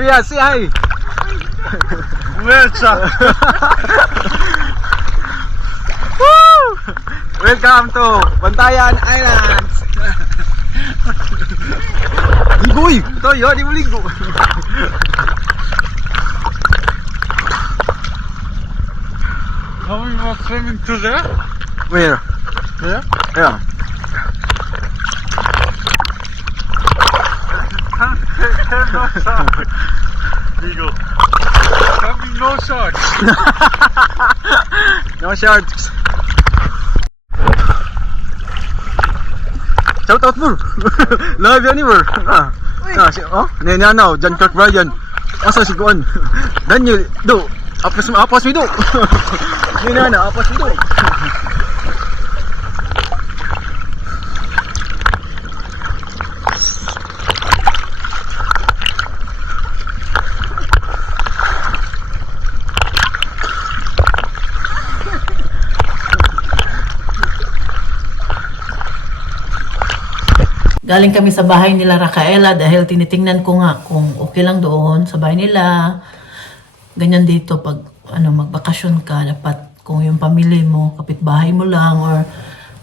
Mia, say hi. Woo! Welcome to Bantayan Islands. Ligoy! Ito yun, di mo ligo. Are we not swimming to there? Where? Yeah? Yeah. Eagle. Coming no sharks. No sharks. Shout out mo. Love you anywhere. Oh, Nenanaw, John Kirk Bryan. Asa si Kuan? Daniel, do. Apas mi do. Nenana, apas mi do. Galing kami sa bahay nila Racaela dahil tinitingnan ko nga kung okay lang doon sa bahay nila. Ganyan dito pag magbakasyon ka, dapat kung yung pamilya mo, kapitbahay mo lang or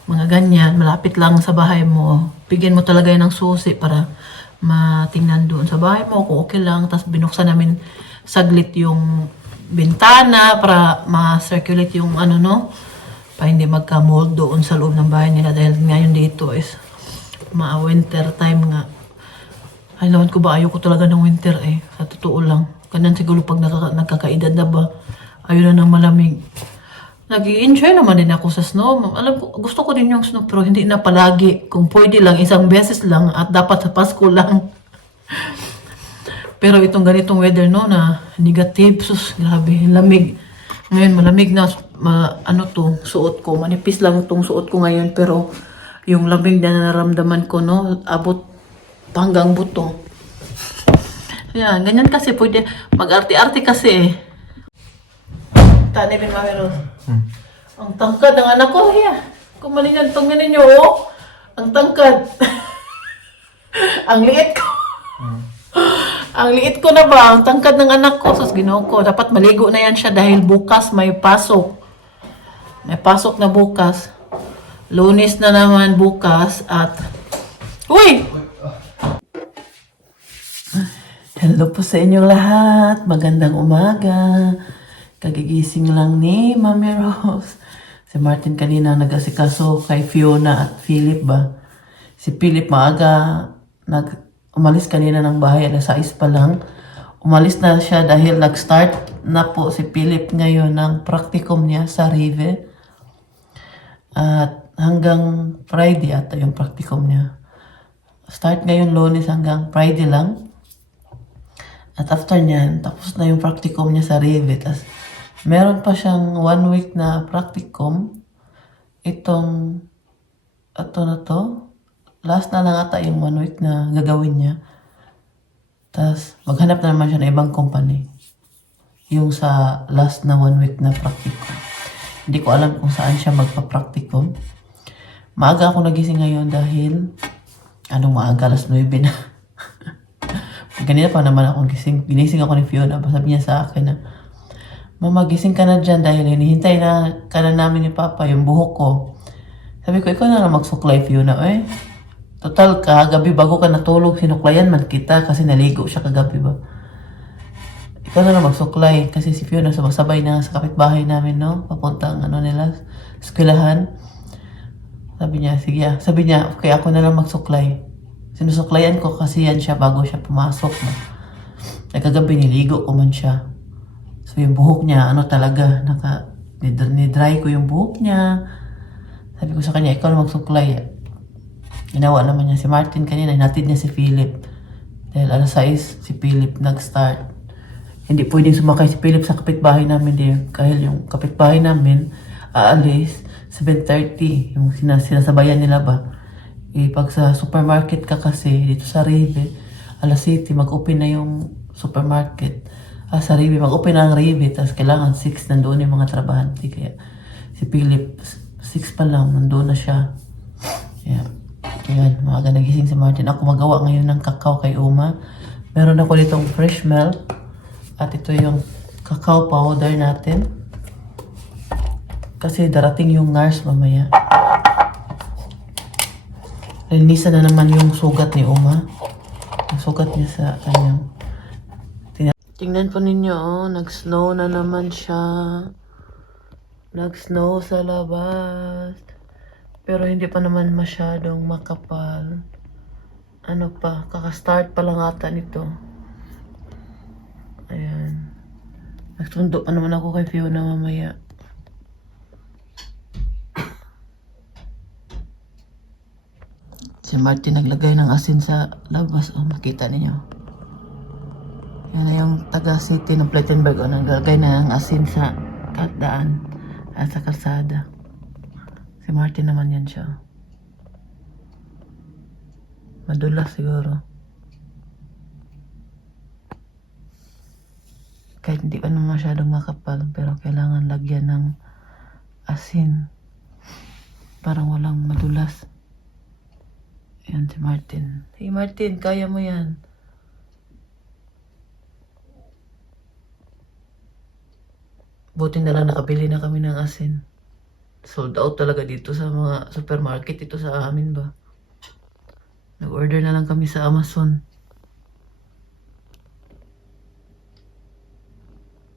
mga ganyan, malapit lang sa bahay mo, bigyan mo talaga yun ng susi para matingnan doon sa bahay mo kung okay lang. Tapos binuksan namin saglit yung bintana para ma-circulate yung para hindi magka-mold doon sa loob ng bahay nila dahil ngayon dito is winter time nga. Ay naman ko ba, ayoko talaga ng winter sa totoo lang. Ganyan siguro pag nagkakaedad na ba, ayaw na ng malamig. Nag-i-enjoy naman din ako sa snow. Alam ko, gusto ko din yung snow pero hindi na palagi. Kung pwede lang, isang beses lang at dapat sa Pasko lang. Pero itong ganitong weather na negative, sus, grabe, lamig. Ngayon malamig na, suot ko. Manipis lang itong suot ko ngayon pero yung lamig na nararamdaman ko, abot hanggang buto. Yan, ganyan kasi pwede mag-arte-arte kasi Tani bin Mameros. Ang tangkad ng anak ko, kumalingan itong ninyo, ang tangkad. Ang liit ko. Ang liit ko na ba? Ang tangkad ng anak ko. Sus, Ginoo ko. Dapat maligo na yan siya dahil bukas may pasok. May pasok na bukas. Lunes na naman bukas at... Uy! Hello po sa inyong lahat. Magandang umaga. Kagigising lang ni Mami Rose. Si Martin kanina nag-asikaso kay Fiona at Philip ba? Si Philip maaga umalis kanina ng bahay. Alas 6 pa lang. Umalis na siya dahil nag-start na po si Philip ngayon ng practicum niya sa Rive. At hanggang Friday ata yung practicum niya. Start ngayon Lunes hanggang Friday lang. At after niyan, tapos na yung practicum niya sa Rive. Tapos meron pa siyang 1 week na practicum. Ito na to. Last na lang ata yung 1 week na gagawin niya. Tapos maghanap na naman siya ng ibang company. Yung sa last na 1 week na practicum. Hindi ko alam kung saan siya magpa-practicum. Maaga ako nagising ngayon dahil maaga, alas 9 na. Kanina pa naman ako gising. Ginising ako ni Fiona. Sabi niya sa akin na, Mama, gising ka na dyan dahil hinihintay na ka na namin ni Papa yung buhok ko. Sabi ko, ikaw na lang magsuklay, Fiona. Total, kagabi bago ka natulog, sinuklayan man kita kasi naligo siya kagabi ba. Ikaw na lang magsuklay kasi si Fiona sumasabay na sa kapitbahay namin, papuntang nila, eskwelahan. Sabi niya, sige Sabi niya, okay, ako na lang magsuklay. Sinusuklayan ko kasi yan siya bago siya pumasok. Kagabi niligo ko man siya. So yung buhok niya, talaga, ni-dry ko yung buhok niya. Sabi ko sa kanya, ikaw na magsuklay. Ginawa naman niya si Martin kanina, hinatid niya si Philip. Dahil alas 6, si Philip nag-start. Hindi pwedeng sumakay si Philip sa kapitbahay namin din. Kahil yung kapitbahay namin, aalis, 7:30, yung sinasabayan nila ba. Pag sa supermarket ka kasi, dito sa Rive, alas 7, mag-open na yung supermarket. Sa Rive, mag-open na ang Rive, tapos kailangan 6, nandoon yung mga trabahante. Kaya si Philip, 6 pa lang, nandoon na siya. Kaya, maaga nagising si Martin. Ako magawa ngayon ng kakao kay Uma. Meron ako ditong fresh milk. At ito yung cacao powder natin. Kasi darating yung nurse mamaya. Linisan na naman yung sugat ni Uma. Yung sugat niya sa kanyang... Tingnan po ninyo, oh. Nag-snow na naman siya. Nag-snow sa labas. Pero hindi pa naman masyadong makapal. Ano pa, kaka-start pa lang ata nito. Ayan. Nagsundo pa naman ako kay Fiona mamaya. Si Martin naglagay ng asin sa labas. Oh, makita ninyo. Yan na yung taga-city ng Plettenberg. Oh, naglagay na ng asin sa daan at sa kalsada. Si Martin naman yan siya. Madulas siguro. Kahit hindi pa naman masyadong makapal, pero kailangan lagyan ng asin. Parang walang madulas. Ayan si Martin. Hey Martin, kaya mo yan. Buti na lang nakabili na kami ng asin. Sold out talaga dito sa mga supermarket. Ito sa amin ba? Nag-order na lang kami sa Amazon.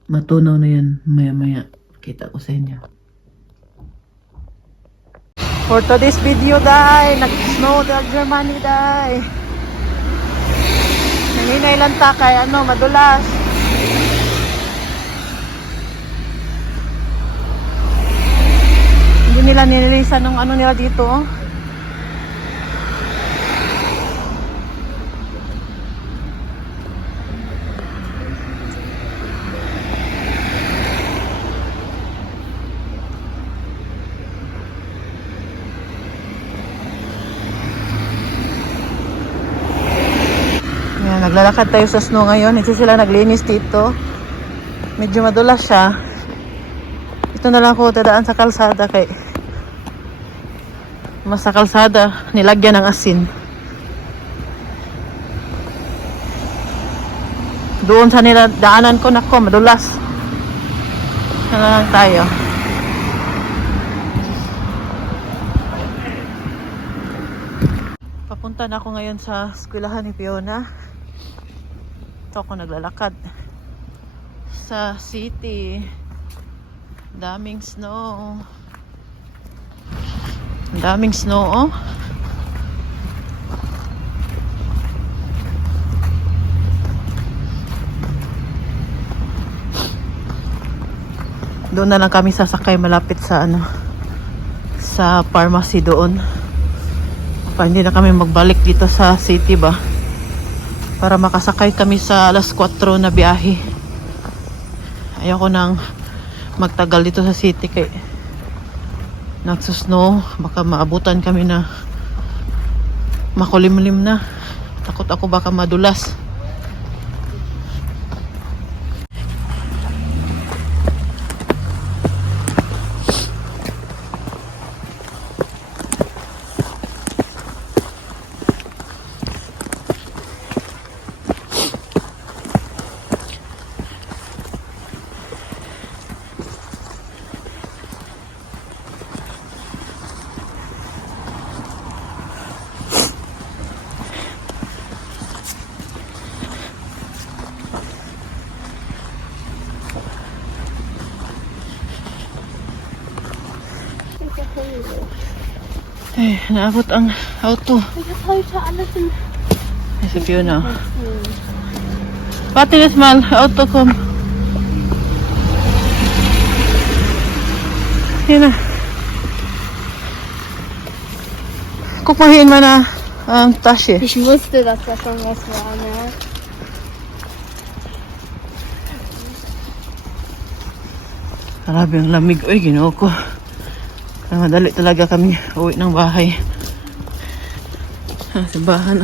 Matunaw na yan. Maya-maya. Kita ko sa inyo. For today's video, day, nag-snow sa Germany, day. Nanginay lang takay, madulas. Hindi nila nililisan ng nila dito, oh. Naglalakad tayo sa snow ngayon. Hindi sila naglinis dito. Medyo madulas siya. Ito na lang ako dadaan sa kalsada kay mas sa kalsada nilagyan ng asin. Doon sa nila daanan ko nako madulas. Na lang tayo. Papunta na ako ngayon sa eskwelahan ni Fiona. Ito ako naglalakad sa city. Daming snow. Daming snow, oh. Doon na lang kami sasakay malapit sa sa pharmacy doon. Pa hindi na kami magbalik dito sa city ba? Para makasakay kami sa alas 4 na biyahe. Ayoko nang magtagal dito sa city kay nagsusnow. Baka maabutan kami na makulimlim na. Takot ako baka madulas. Eh, naabot ang auto. Ay, si Fiona. Pati na small, auto kom. Yan na. Kukuhin mo na ang Tasche. Ich wusste, dass da schon was war, ne? Grabe ang lamig. Uy, ginoo ko. Kaya madali talaga kami uwi ng bahay. Simbahan.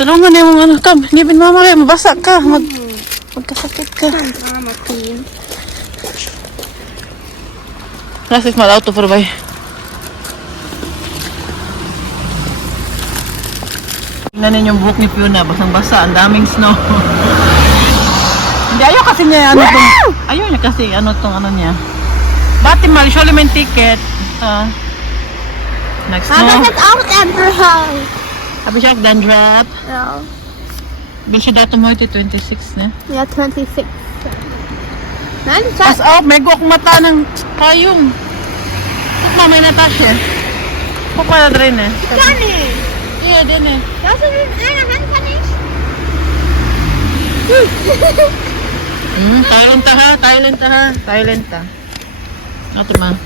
Tulungan niya mga anak kam. Ngipin mama kayo, mabasa ka. Magkasakit ka. Ah, Martin. Lass ich mal Auto vorbei. Tignan ninyo yung buhok ni Fiona. Basang-basa. Ang daming snow. Hindi, ayaw kasi niya ano tong... Ayaw niya kasi ano tong ano niya. Bati mal, show naman ticket. Next Aber snow. jetzt auch Amberhall. Habe ich auch Dandruff. Ja. Welche Datum heute? 26, ne? Ja, 26. Nein, ich Pass sag. auf, may guwak mata ng payong. Guck mal, may natasya. Guck mal da drin, eh. Kann ich. Iya, din eh. Das ist in einer Hand, kann ich. Thailand ha, Thailand ha, Thailand ha. Ate ma.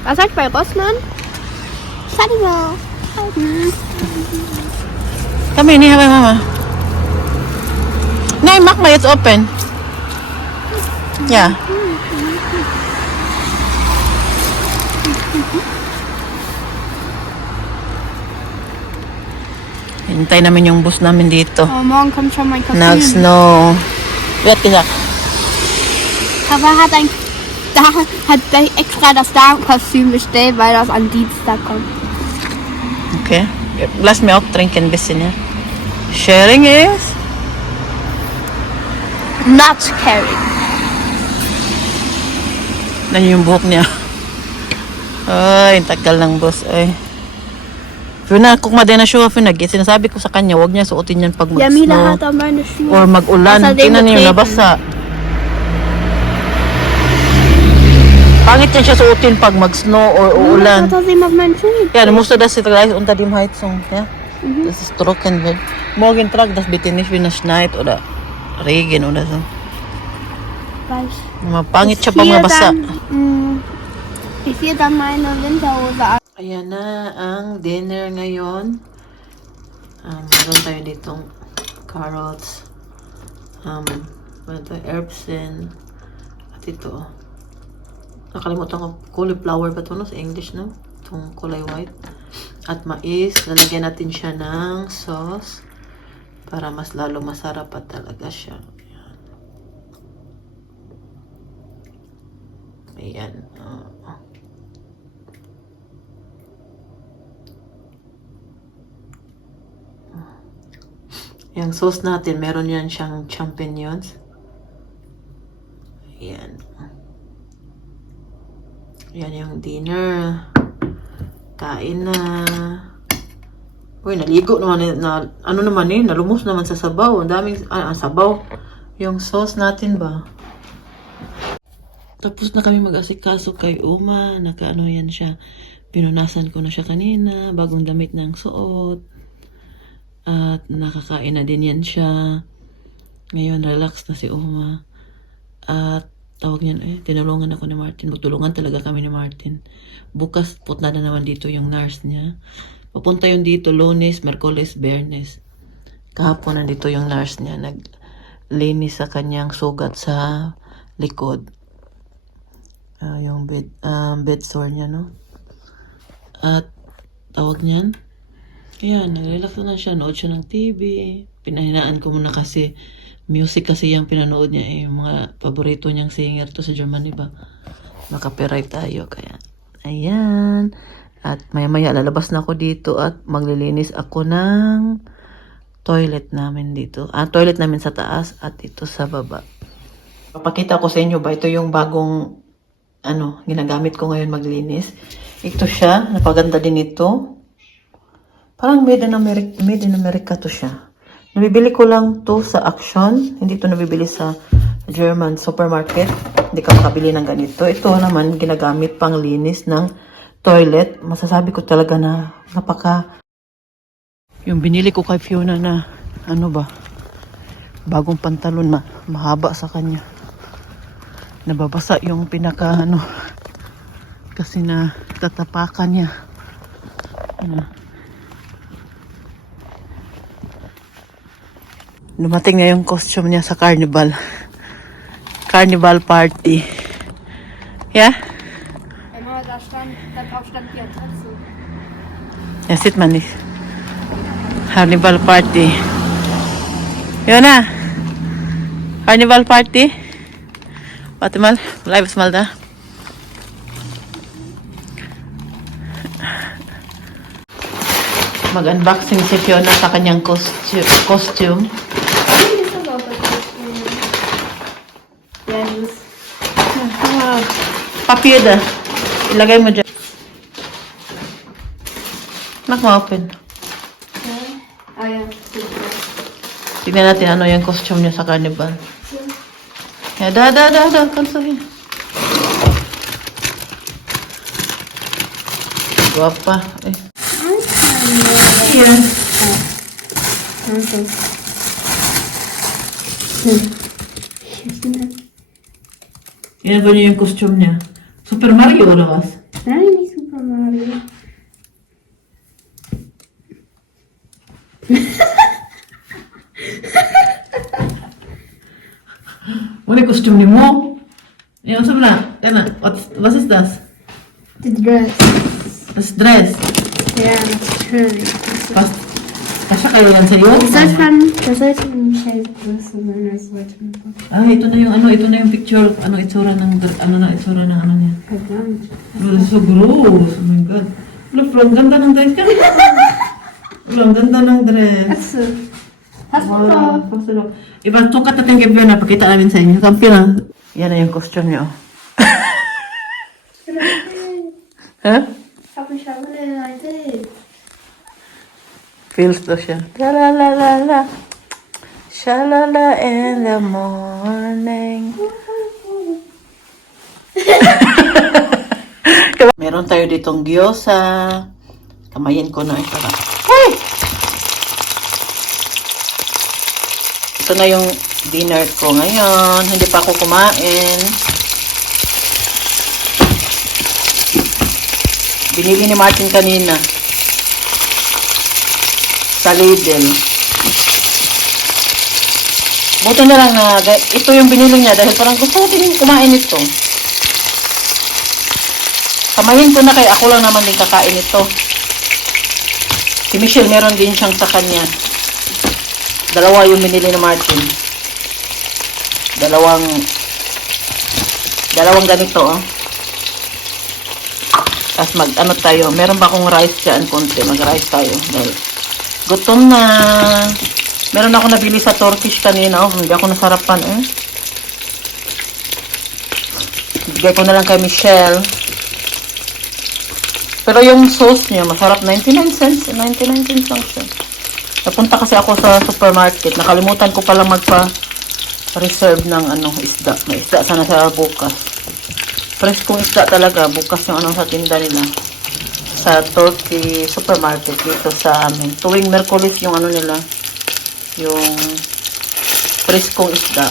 Was sagt bei Rossmann? Schade mal. Kami, ini haway mama. Nein, mach mal jetzt open. Ja. Hintay namin yung bus namin dito. Oh, morgen kommt schon mein Kostüm. Nag-snow. Wird gesagt. Papa hat extra das Damenkostüm bestellt, weil das am Dienstag kommt. Okay. Lass mir auch trinken ein bisschen, ja. Sharing is? Not caring. Nan yung buhok niya. Ay, tagal ng boss, ay. Fiona, kung madena siya, Fiona, sinasabi ko sa kanya, huwag niya suotin yan pag Jamila mag-snow hat auch meine Schuhe. or mag-ulan. Außerdem Tingnan niyo, betreten. nabasa. Pangit yan siya suotin pag mag-snow or uulan. Hat er sie auf meinen Schuhen? Ja, du musst das jetzt gleich unter dem Heizung, ja? Das ist trocken wird. Morgen trag das bitte nicht, wenn es schneit oder Regen oder so. Weiß. Pangit siya pag mabasa. Ich ziehe dann meine Winterhose an. Ayan na ang dinner ngayon. Meron tayo ditong carrots, erbsen, at ito. Nakalimutan ko, cauliflower ba ito no? Sa English, no? Itong kulay white. At mais. Lalagyan natin siya ng sauce para mas lalo masarap pa talaga siya. Ayan. Yung sauce natin, meron yan siyang champignons. Ayan. Yan yung dinner. Kain na. Uy, naligo naman ano naman nalumos naman sa sabaw. Ang daming, sabaw. Yung sauce natin ba? Tapos na kami mag-asikaso kay Uma. Nakaano yan siya. Pinunasan ko na siya kanina. Bagong damit na ang suot. At nakakain na din yan siya. Ngayon, relax na si Uma. At tawag niyan, tinulungan ako ni Martin. Magtulungan talaga kami ni Martin. Bukas, punta na naman dito yung nurse niya. Papunta yun dito, Lunes, Merkules, Biyernes. Kahapon nandito yung nurse niya. Naglinis sa kanyang sugat sa likod. Yung bed sore niya, no? At tawag niyan, kaya nag-relax na siya. Nood siya ng TV. Pinahinaan ko muna kasi music kasi yung pinanood niya mga paborito niyang singer to sa Germany ba. Maka-copyright tayo kaya. Ayan. At maya-maya lalabas na ako dito at maglilinis ako ng toilet namin dito. Toilet namin sa taas at ito sa baba. Papakita ko sa inyo ba, ito yung bagong ginagamit ko ngayon maglinis. Ito siya, napaganda din ito. Parang made in America to siya. Nabibili ko lang to sa Action. Hindi to nabibili sa German supermarket. Hindi ka makabili ng ganito. Ito naman ginagamit pang linis ng toilet. Masasabi ko talaga na yung binili ko kay Fiona na bagong pantalon mahaba sa kanya. Nababasa yung pinaka kasi na tatapakan niya. Dumating na yung costume niya sa carnival. Carnival party. Yeah? Da drauf stand hier Taxi. Ja, sieht man nicht. Carnival party. Yun na. Carnival party. Warte mal, bleib's mal da. Mag-unboxing si Fiona sa kanyang costume. Yes. Papida. Ilagay mo dyan. Nak ma-open. Oh, yeah. Tignan natin ano yung costume niya sa carnival. Yeah, da. Kansuhin. Guwapa. Eh. Yan. Yan ba niya yung costume niya? Super Mario lawas. Tiny Super Mario. Ano yung costume ni mo? Yan, saan na? Yan na. Was is das? The dress. Das Dress. Yeah, that's true. Kasya kayo yan sa'yo? Das soll von Michelle Größe sein, als wollte man. Ah, ito na yung picture, itsura ng ano niya. Verdammt. Oh, that's so gross. Oh my God. Look, ang ganda ng dress ka. Ang ganda ng dress. Hast du doch. Iba, sukat natin kay Fiona, pakita namin sa inyo. Kampi na. Yan na yung costume niyo. Ha? Hab ich aber Leute. Feels daw siya. La la la la la. Shalala in the morning. Meron tayo ditong gyoza. Kamayin ko na ito. Hey! Ito na yung dinner ko ngayon. Hindi pa ako kumain. Binili ni Martin kanina. Sa Lidl. Buti na lang na ito yung binili niya dahil parang gusto ko din kumain ito. Kamayin ko na kay ako lang naman din kakain ito. Si Michelle meron din siyang sa kanya. Dalawa yung binili ni Martin. Dalawang ganito, oh. Tapos ano tayo, meron ba akong rice dyan, konti, mag-rice tayo. Dahil gutom na. Meron ako nabili sa Turkish kanina, oh, hindi ako nasarapan, eh. Bigay ko na lang kay Michelle. Pero yung sauce niya, masarap, 99 cents lang siya. Napunta kasi ako sa supermarket. Nakalimutan ko palang magpa-reserve ng isda. May isda sana sa bukas. Preskong isda talaga. Bukas yung sa tinda nila. Sa Turkey supermarket dito sa amin. Tuwing Merkulis yung nila. Yung preskong isda.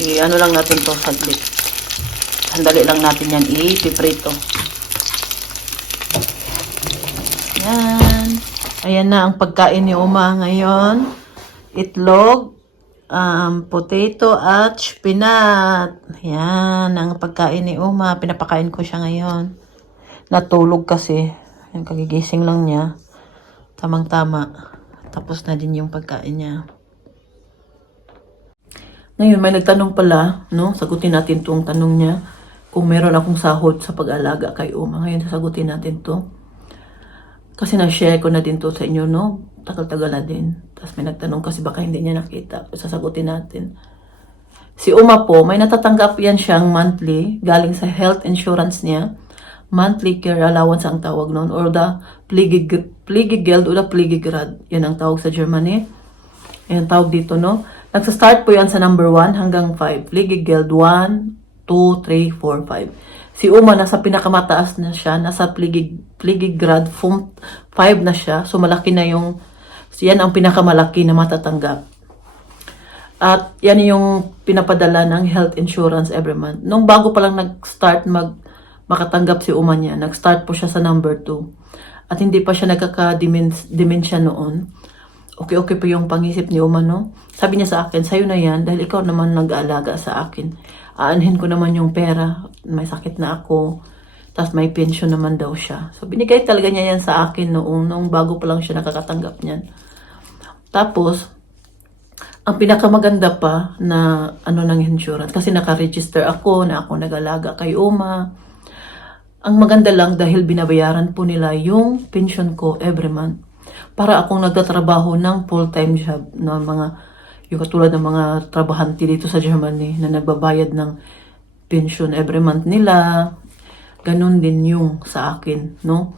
I-ano lang natin to saglit. Sandali lang natin yan. I-piprito. Yan. Ayan na ang pagkain ni Uma ngayon. Itlog, potato at spinat. Yan ang pagkain ni Uma. Pinapakain ko siya ngayon. Natulog kasi. Yan, kagigising lang niya. Tamang-tama. Tapos na din yung pagkain niya. Ngayon, may nagtanong pala, no? Sagutin natin tong tanong niya. Kung meron akong sahod sa pag-alaga kay Uma. Ngayon, sasagutin natin to. Kasi na-share ko na din to sa inyo, no? Tagal-tagal na din. Tapos may nagtanong kasi baka hindi niya nakita. Sasagutin natin. Si Uma po, may natatanggap yan siyang monthly galing sa health insurance niya. Monthly care allowance ang tawag noon. Or the Pflegegeld or the Pflegegrad. Yan ang tawag sa Germany. Yan ang tawag dito, no? Nagsa-start po yan sa number 1 hanggang 5. Pflegegeld 1, 2, 3, 4, 5. Si Uma, nasa pinakamataas na siya. Nasa Pflegegrad 5 na siya. So, malaki na yung... Yan ang pinakamalaki na matatanggap. At yan yung pinapadala ng health insurance every month. Nung bago pa lang nag-start makatanggap si Uma niya, nag-start po siya sa number 2. At hindi pa siya nagkaka-dementia noon. Okay po yung pangisip ni Uma, no? Sabi niya sa akin, sa'yo na yan, dahil ikaw naman nag-aalaga sa akin. Aanhin ko naman yung pera, may sakit na ako, tapos may pension naman daw siya. So, binigay talaga niya yan sa akin noong bago pa lang siya nakakatanggap niyan. Tapos, ang pinakamaganda pa na ng insurance, kasi naka-register ako na ako nag-alaga kay Uma. ang maganda lang dahil binabayaran po nila yung pension ko every month. Para akong nagtatrabaho ng full-time job na yung katulad ng mga trabahante dito sa Germany na nagbabayad ng pension every month nila. Ganun din yung sa akin, no?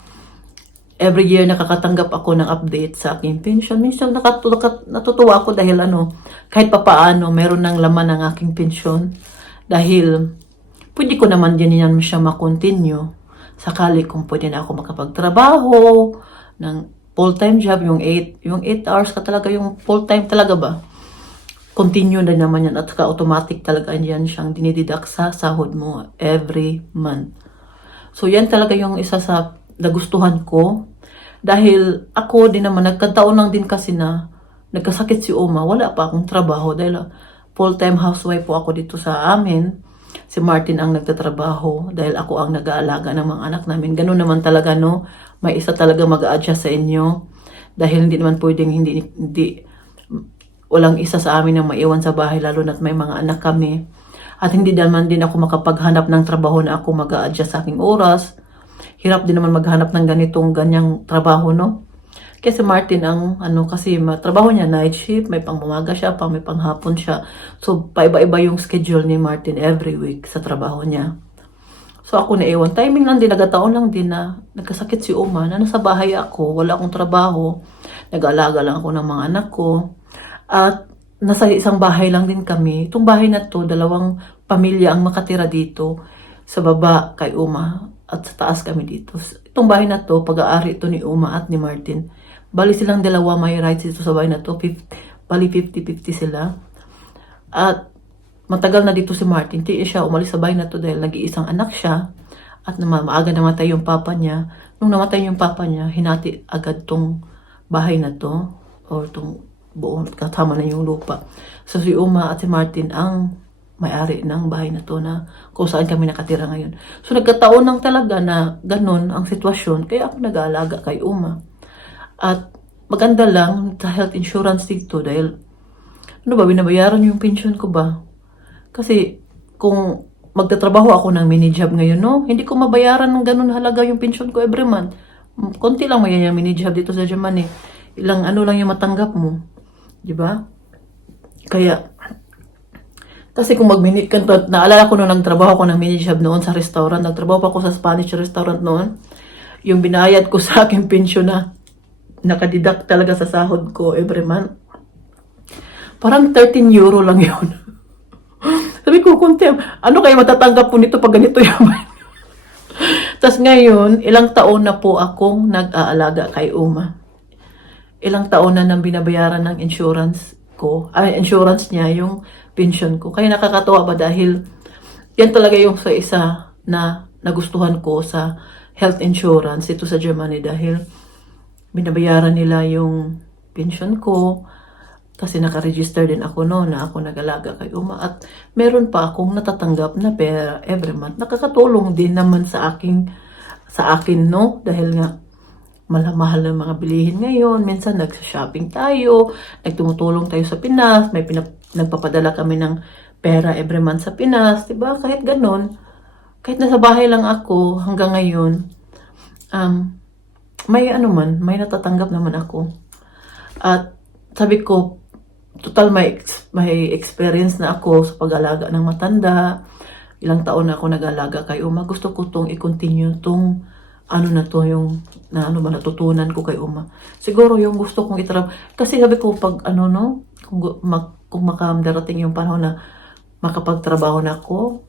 Every year nakakatanggap ako ng update sa aking pension. Minsan natutuwa ako dahil kahit papaano meron ng laman ng aking pension. Dahil pwede ko naman din yan siya makontinue. Sakali kung pwede na ako makapagtrabaho ng full-time job, yung 8 hours ka talaga, yung full-time talaga ba? Continue na naman yan at saka automatic talaga yan siyang dinididak sa sahod mo every month. So yan talaga yung isa sa nagustuhan ko. Dahil ako din naman, nagkataon lang din kasi na nagkasakit si Uma, wala pa akong trabaho dahil full-time housewife po ako dito sa amin. Si Martin ang nagtatrabaho dahil ako ang nag-aalaga ng mga anak namin. Ganun naman talaga, no? May isa talaga mag-a-adjust sa inyo. Dahil hindi naman pwedeng walang isa sa amin na maiwan sa bahay, lalo na't may mga anak kami. At hindi naman din ako makapaghanap ng trabaho na ako mag-a-adjust sa aking oras. Hirap din naman maghanap ng ganyang trabaho, no? Kasi Martin kasi trabaho niya night shift, may pangbumaga siya, may panghapon siya. So, paiba-iba yung schedule ni Martin every week sa trabaho niya. So, ako naiwan. Timing lang din, nagataon lang din na nagkasakit si Uma, na nasa bahay ako, wala akong trabaho, nag-aalaga lang ako ng mga anak ko. At nasa isang bahay lang din kami. Itong bahay na to, 2 pamilya ang makatira dito. Sa baba kay Uma at sa taas kami dito. Itong bahay na to, pag-aari ito ni Uma at ni Martin. Bali silang dalawa may rights dito sa bahay na to. Bali 50-50 sila. At matagal na dito si Martin. Hindi siya umalis sa bahay na to dahil nag-iisang anak siya. At maaga namatay yung papa niya. Nung namatay yung papa niya, hinati agad tong bahay na to. Or tong buong kasama na yung lupa. So si Uma at si Martin ang may-ari ng bahay na to na kung saan kami nakatira ngayon. So nagkataon lang talaga na ganun ang sitwasyon. Kaya ako nag-aalaga kay Uma. At maganda lang sa health insurance dito dahil binabayaran yung pension ko ba? Kasi kung magtatrabaho ako ng mini job ngayon, no? Hindi ko mabayaran ng ganun halaga yung pension ko every month. Konti lang may yung mini job dito sa Germany. Ilang lang yung matanggap mo. Diba? Kaya kasi kung naalala ko nung nagtrabaho ko ng mini job noon sa restaurant, nagtrabaho pa ako sa Spanish restaurant noon, yung binayad ko sa aking pension na nakadidak talaga sa sahod ko every month. Parang 13 euro lang yun. Sabi ko, ano kaya matatanggap po nito pag ganito yaman? Tapos ngayon, ilang taon na po akong nag-aalaga kay Uma. Ilang taon na nang binabayaran ng insurance niya, yung pension ko. Kaya nakakatawa ba dahil yan talaga yung sa isa na nagustuhan ko sa health insurance ito sa Germany dahil binabayaran nila yung pension ko kasi nakaregister din ako na ako nag-alaga kay Uma at meron pa akong natatanggap na pera every month. Nakakatulong din naman sa akin, no? Dahil nga mahal ng mga bilihin ngayon. Minsan nag-shopping tayo, nagtumutulong tayo sa Pinas, nagpapadala kami ng pera every month sa Pinas, diba? Kahit ganon, kahit nasa bahay lang ako hanggang ngayon, may natatanggap naman ako. At sabi ko, total may experience na ako sa pag-alaga ng matanda. Ilang taon na ako nag-alaga kay Uma. Gusto ko i-continue yung natutunan ko kay Uma. Siguro yung gusto kong kasi sabi ko pag kung makamdarating yung panahon na makapagtrabaho na ako,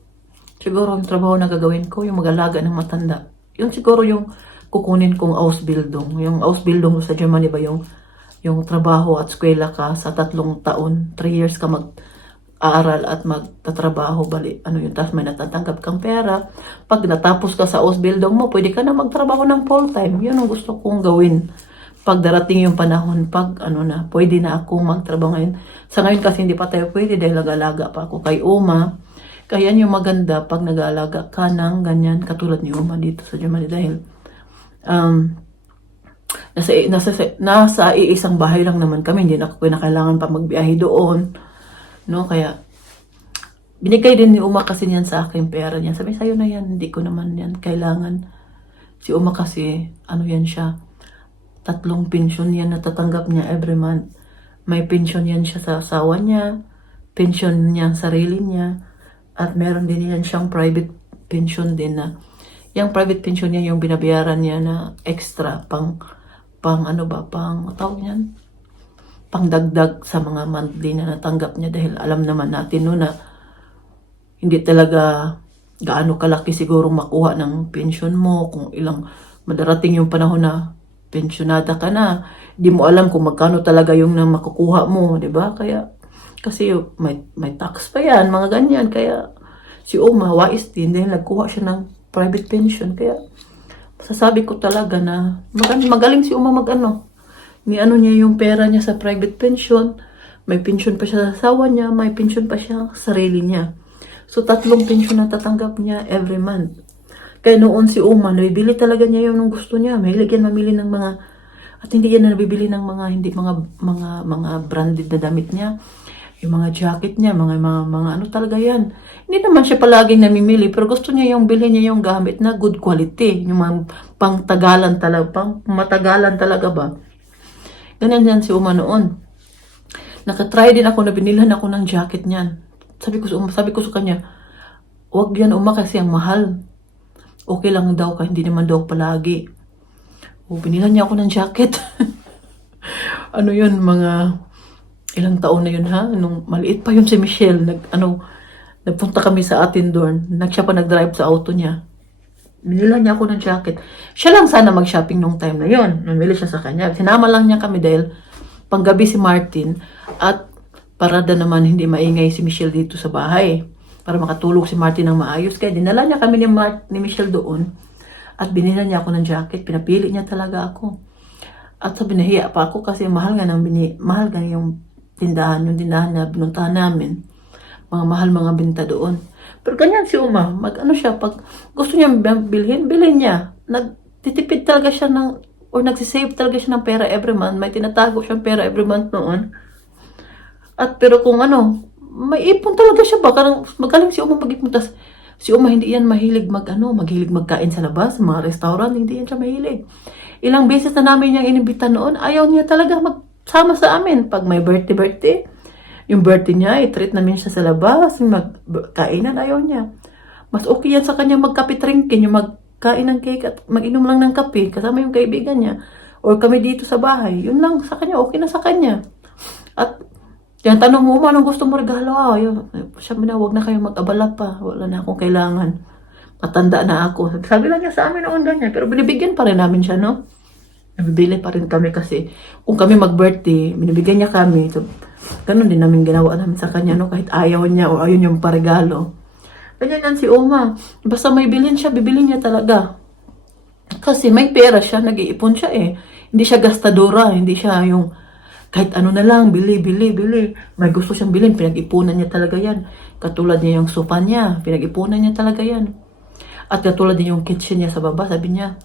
siguro yung trabaho na gagawin ko, yung mag-alaga ng matanda. Yung siguro yung kukunin kong Ausbildung. Yung Ausbildung sa Germany ba yung trabaho at eskwela ka sa 3 taon, 3 years ka mag-aaral at magtatrabaho, tapos may natatanggap kang pera. Pag natapos ka sa Ausbildung mo, pwede ka na magtrabaho ng full-time. Yun ang gusto kong gawin. Pag darating yung panahon, pwede na akong magtrabaho ngayon. Sa ngayon kasi hindi pa tayo pwede dahil nag-alaga pa ako kay Uma. Kaya yung maganda pag nag-aalaga ka ng ganyan, katulad ni Uma dito sa Germany dahil nasa iisang bahay lang naman kami, hindi na ako kailangan pa magbiyahe doon, no? Kaya binigay din ni Uma kasi niyan sa akin pera niya. Sabi, sa'yo na yan, hindi ko naman yan kailangan. Si Uma kasi, ano yan siya, 3 pensyon yan natatanggap niya every month. May pensyon yan siya sa asawa niya, pensyon niya sa sarili niya, at meron din yan siyang private pension din na, yung private pension niya yung binabayaran niya na extra pang tawag niyan, pang dagdag sa mga monthly na natanggap niya dahil alam naman natin no na hindi talaga gaano kalaki siguro makuha ng pension mo kung ilang madarating yung panahon na pensionada ka na, di mo alam kung magkano talaga yung na makukuha mo, di ba? Kaya kasi may tax pa yan, mga ganyan. Kaya si Uma wais din dahil nagkuha siya ng private pension. Kaya masasabi ko talaga na magaling si Uma ni ano niya yung pera niya sa private pension. May pension pa siya sa asawa niya, may pension pa siya sa sarili niya. So 3 pension na tatanggap niya every month. Kaya noon si Uma, nabibili talaga niya yung gusto niya. Mahilig yan mamili ng mga, at hindi yan nabibili ng mga branded na damit niya. Yung mga jacket niya, mga ano talaga yan. Hindi naman siya palaging namimili, pero gusto niya yung bilhin niya yung gamit na good quality. Yung mga pang-tagalan talaga, pang-matagalan talaga ba. Ganyan yan si Uma noon. Nakatry din ako na binilhan ako ng jacket niyan. Sabi ko sa kanya, wag yan Uma kasi ang mahal. Okay lang daw ka, hindi naman daw palagi. Binilhan niya ako ng jacket. Ano yun, mga ilang taon na yun ha? Nung maliit pa yun si Michelle, nagpunta kami sa atin doon. Siya pa nag-drive sa auto niya. Binilhan niya ako ng jacket. Siya lang sana mag-shopping nung time na yun. Namili siya sa kanya. Sinama lang niya kami dahil panggabi si Martin at parada naman hindi maingay si Michelle dito sa bahay para makatulog si Martin ng maayos. Kaya dinala niya kami ni Michelle doon at binila niya ako ng jacket. Pinapili niya talaga ako. At sabi nahiya pa ako kasi mahal nga yung tindahan na binuntahan namin. Mga mahal mga binta doon. Pero ganyan si Uma, siya, pag gusto niya bilhin niya. Nagtitipid talaga siya or nagsisave talaga siya ng pera every month. May tinatago siyang pera every month noon. At pero kung may ipon talaga siya ba? Magaling si Uma mag-ipon. Si Uma hindi yan mahilig mahilig magkain sa labas, sa mga restaurant, hindi yan siya mahilig. Ilang beses na namin niyang inimbita noon, ayaw niya talaga magsama sa amin. Pag may birthday, yung birthday niya, i-treat namin siya sa labas, magkainan, ayaw niya. Mas okay yan sa kanya magkape-drinkin, yung magkain ng cake at mag-inom lang ng kape, kasama yung kaibigan niya. Or kami dito sa bahay, yun lang sa kanya, okay na sa kanya. At yung tanong mo, anong gusto mo regalo? Sabi na, huwag na kayo mag-abala pa. Wala na akong kailangan. Matanda na ako. Sabi lang niya sa amin noon ganyan. Pero binibigyan pa rin namin siya, no? Nabibili pa rin kami kasi kung kami mag-birthday, binibigyan niya kami. So, ganun din namin ginawa namin sa kanya, no? Kahit ayaw niya o ayaw niya paregalo. Ganyan yan si Uma. Basta may bilhin siya, bibilin niya talaga. Kasi may pera siya, nag-iipon siya eh. Hindi siya gastadora, hindi siya yung kahit ano na lang, bili. May gusto siyang bilhin, pinag-ipunan niya talaga yan. Katulad niya yung sofa niya, pinag-ipunan niya talaga yan. At katulad niya yung kitchen niya sa baba, sabi niya,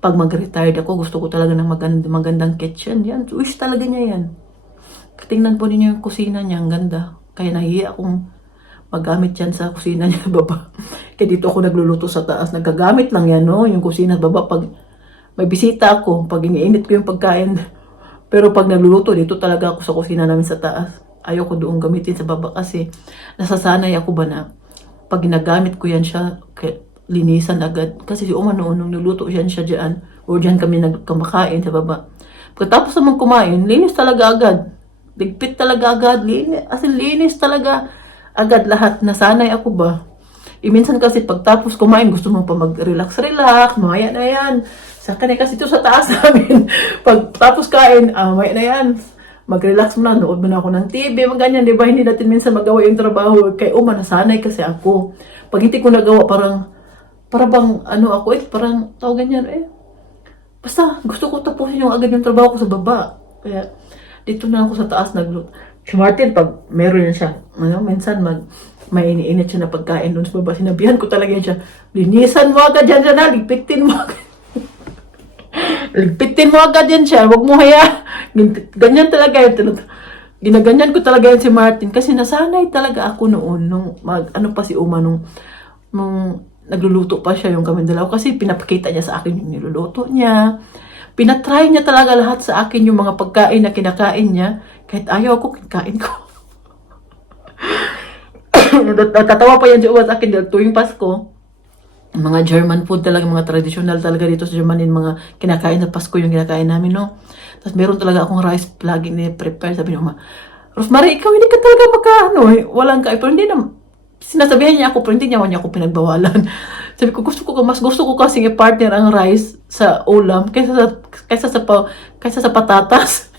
pag mag-retired ako, gusto ko talaga ng magandang kitchen. Yan, wish talaga niya yan. Tingnan po ninyo yung kusina niya, ang ganda. Kaya nahiya akong magamit yan sa kusina niya sa baba. Kaya dito ako nagluluto sa taas. Nagkagamit lang yan, no? Yung kusina sa baba. Pag may bisita ako, pag iniinit ko yung pagkain. Pero pag nagluluto, dito talaga ako sa kusina namin sa taas. Ayoko doon gamitin sa baba kasi nasasanay ako ba na pag ginagamit ko yan siya, linisan agad. Kasi si Uma noon, nung nuluto siya dyan, o dyan kami nagkamakain sa baba. Pagkatapos naman kumain, linis talaga agad. Ligpit talaga agad, linis talaga agad lahat. Nasanay ako ba? Minsan kasi pagtapos kumain, gusto mo pa mag-relax, mamaya na yan. Sa kanya kasi ito sa taas namin. Pagtapos kain, mamaya na yan. Mag-relax mo na, nood mo na ako ng TV, ganyan, di ba? Hindi natin minsan magawa yung trabaho. Kay Uma, nasanay kasi ako. Pag hindi ko nagawa, parang tawag ganyan, basta gusto ko tapusin yung agad yung trabaho ko sa baba. Kaya, dito na ako sa taas nagluto. Si Martin, pag meron yan siya, minsan may iniinit siya na pagkain doon sa baba. Sinabihan ko talaga yan siya, linisan mo agad dyan na, ligpitin mo agad. Ligpitin mo agad yan siya, huwag mo haya. Ganyan talaga yun. Ginaganyan ko talaga yan si Martin kasi nasanay talaga ako noon nung ano pa si Uma nung nagluluto pa siya yung kami dalawa kasi pinapakita niya sa akin yung niluluto niya. Pinatry niya talaga lahat sa akin yung mga pagkain na kinakain niya kahit ayaw ako kinakain ko. Tatawa pa yan si Uma sa akin dahil tuwing Pasko mga German food talaga, mga traditional talaga dito sa Germany, mga kinakain sa Pasko yung kinakain namin, no? Tapos meron talaga akong rice laging ni-prepare. Sabi niya, Rosemary, ikaw hindi ka talaga walang ka. Pero hindi na, sinasabihan niya ako, pero hindi niya ako pinagbawalan. Sabi ko, mas gusto ko kasing i-partner ang rice sa ulam kaysa sa patatas.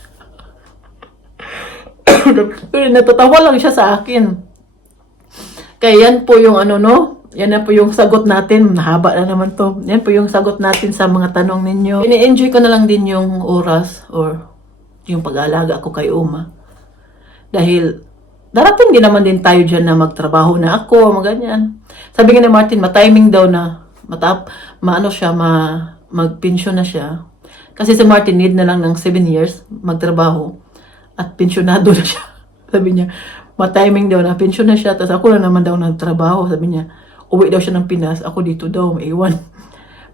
Pero natatawa lang siya sa akin. Kaya yan po yung yan na po yung sagot natin. Mahaba na naman to. Yan po yung sagot natin sa mga tanong ninyo. Ini-enjoy ko na lang din yung oras or yung pag-aalaga ko kay Uma. Dahil darating din naman din tayo dyan na magtrabaho na ako, maganyan. Sabi nga ni Martin, matiming daw na magpensyon na siya. Kasi si Martin need na lang ng 7 years magtrabaho at pensyonado na siya. Sabi niya, matiming daw na pensyon na siya. Tapos ako na naman daw nagtrabaho. Sabi niya, uwi daw siya ng Pinas, ako dito daw, maiwan.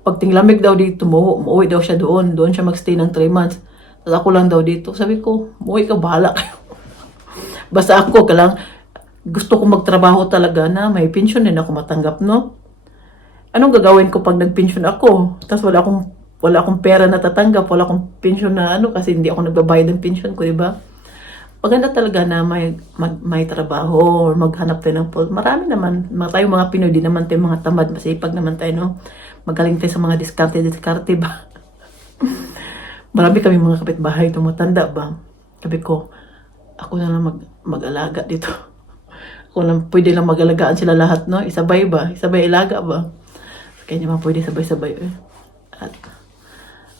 Pag tinglamig daw dito, umuwi daw siya doon siya magstay ng 3 months. Tapos ako lang daw dito. Sabi ko, umuwi ka, bahala kayo. Basta ako gusto ko magtrabaho talaga na may pension din ako matanggap, no? Anong gagawin ko pag nagpension ako? Tapos wala akong pera na tatanggap, wala akong pension na kasi hindi ako nagbabayad ng pension ko, diba? Maganda talaga na may trabaho or maghanap tayo ng post. Marami naman, tayo mga Pinoy, di naman tayo mga tamad, masipag naman tayo, no? Magaling tayo sa mga diskarte ba? Marami kami mga kapitbahay, tumatanda ba? Sabi ko, ako na lang mag-alaga dito. Ako lang, pwede lang mag-alagaan sila lahat, no? Isabay ba? Isabay ilaga ba? Kaya naman pwede sabay-sabay.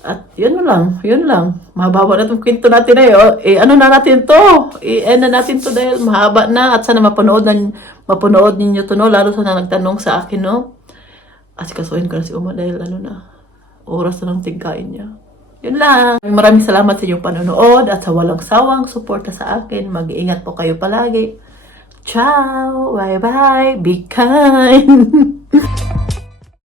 At yun lang. Mahaba na itong kwento natin ano na natin to? End na natin to dahil mahaba na at sana mapanood ninyo to, no? Lalo sana nagtanong sa akin, no? At kasuhin ko na si Uma dahil oras na ng tingkain niya. Yun lang. Maraming salamat sa inyong panonood at sa walang sawang suporta sa akin. Mag-iingat po kayo palagi. Ciao! Bye-bye! Be kind!